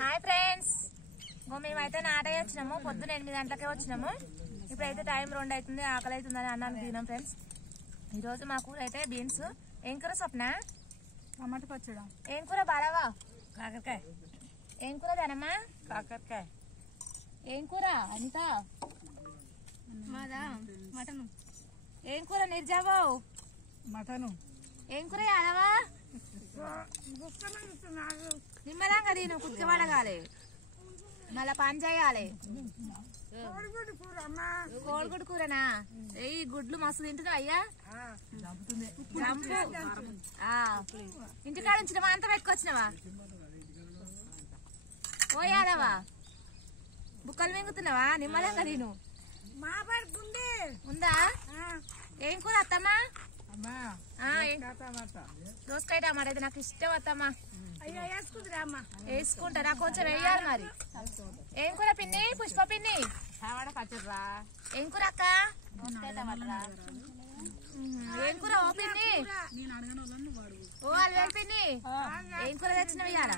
Hi friends, మేమైతే నాటయ్య వచ్చినాము. పొద్దున 8 గంటలకే వచ్చినాము. ఇప్పుడైతే టైం 2 అవుతుంది. ఆకలి అవుతుందని అన్నాను తిన్నాం ఫ్రెండ్స్. ఈరోజు మా కూర అయితే బీన్స్. ఏం కూర స్వప్న? టమాటా పచ్చడా. ఏం కూర బాలవా? కాకరకాయ. ఏం కూర ధనమ్మా? కాకరకాయ. ఏం కూర అనిత? మాదా మటను. ఏం కూర నిర్జావు? మటను. ఏం కూర యాదవా? నిమ్మలంగా తిను, కుక్కబడగాలి, మళ్ళా పని చేయాలి. కోడిగుడ్డు కూరనా? ఈ గుడ్లు మస్తు తింటున్నావు అయ్యా. ఇంటికాడ ఉంచినవా? అంత పెట్టుకొచ్చినవా? ఓ యాదవా, బుక్కలు మింగుతున్నావా? నిమ్మలంగా తిను. ఉందా? ఏం కూర అత్తమ్మా? దోసకాయ టమాటా అయితే నాకు ఇష్టం అత్తమ్మా. వేసుకుంటారా? కొంచెం వేయాలి మరి. ఏం కూర పిన్ని? పుష్ప పిన్ని. పచ్చడా. ఏం కూర అక్క? ఏం కూర ఓ పిన్ని? ఓ అల్వేలు పిన్ని, ఏం కూర తెచ్చినవి ఇవాళ?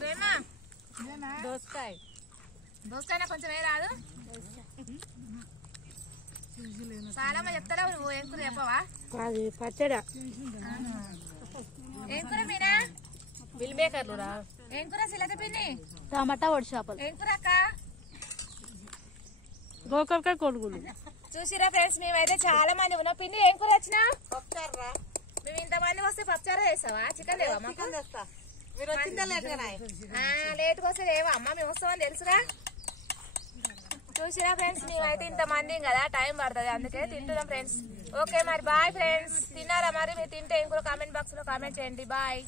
ప్రేమ దోసకాయ. దోసకాయ కొంచెం ఏ రాదు? చాలా మంది చెప్తారా, నువ్వు ఏం కూర చెప్పవా? పచ్చడా. ఏం కూర మీనా? బిల్ మేకర్లు రా. ఏం కూర సిలక పిన్ని? టమాటా వడి చేపలు. ఏం కూర అక్క? గోకరకాయ కొడుకులు. చూసిరా ఫ్రెండ్స్, మేమైతే చాలా మంది ఉన్నాం. పిన్ని ఏం కూర వచ్చినా? మేము ఇంతమంది వస్తే పప్పుచారు చేస్తావా? చికెన్ లేవా? లేట్గా వస్తే లేవా అమ్మ? మేము వస్తామని తెలుసురా. చూసిరా ఫ్రెండ్స్, మేమైతే ఇంతమంది కదా, టైం పడుతుంది, అందుకే తింటున్నాం ఫ్రెండ్స్. ఓకే మరి బాయ్ ఫ్రెండ్స్. తిన్నారా మరి? మీరు తింటే ఏం కూడా కామెంట్ బాక్స్ లో కామెంట్ చేయండి. బాయ్.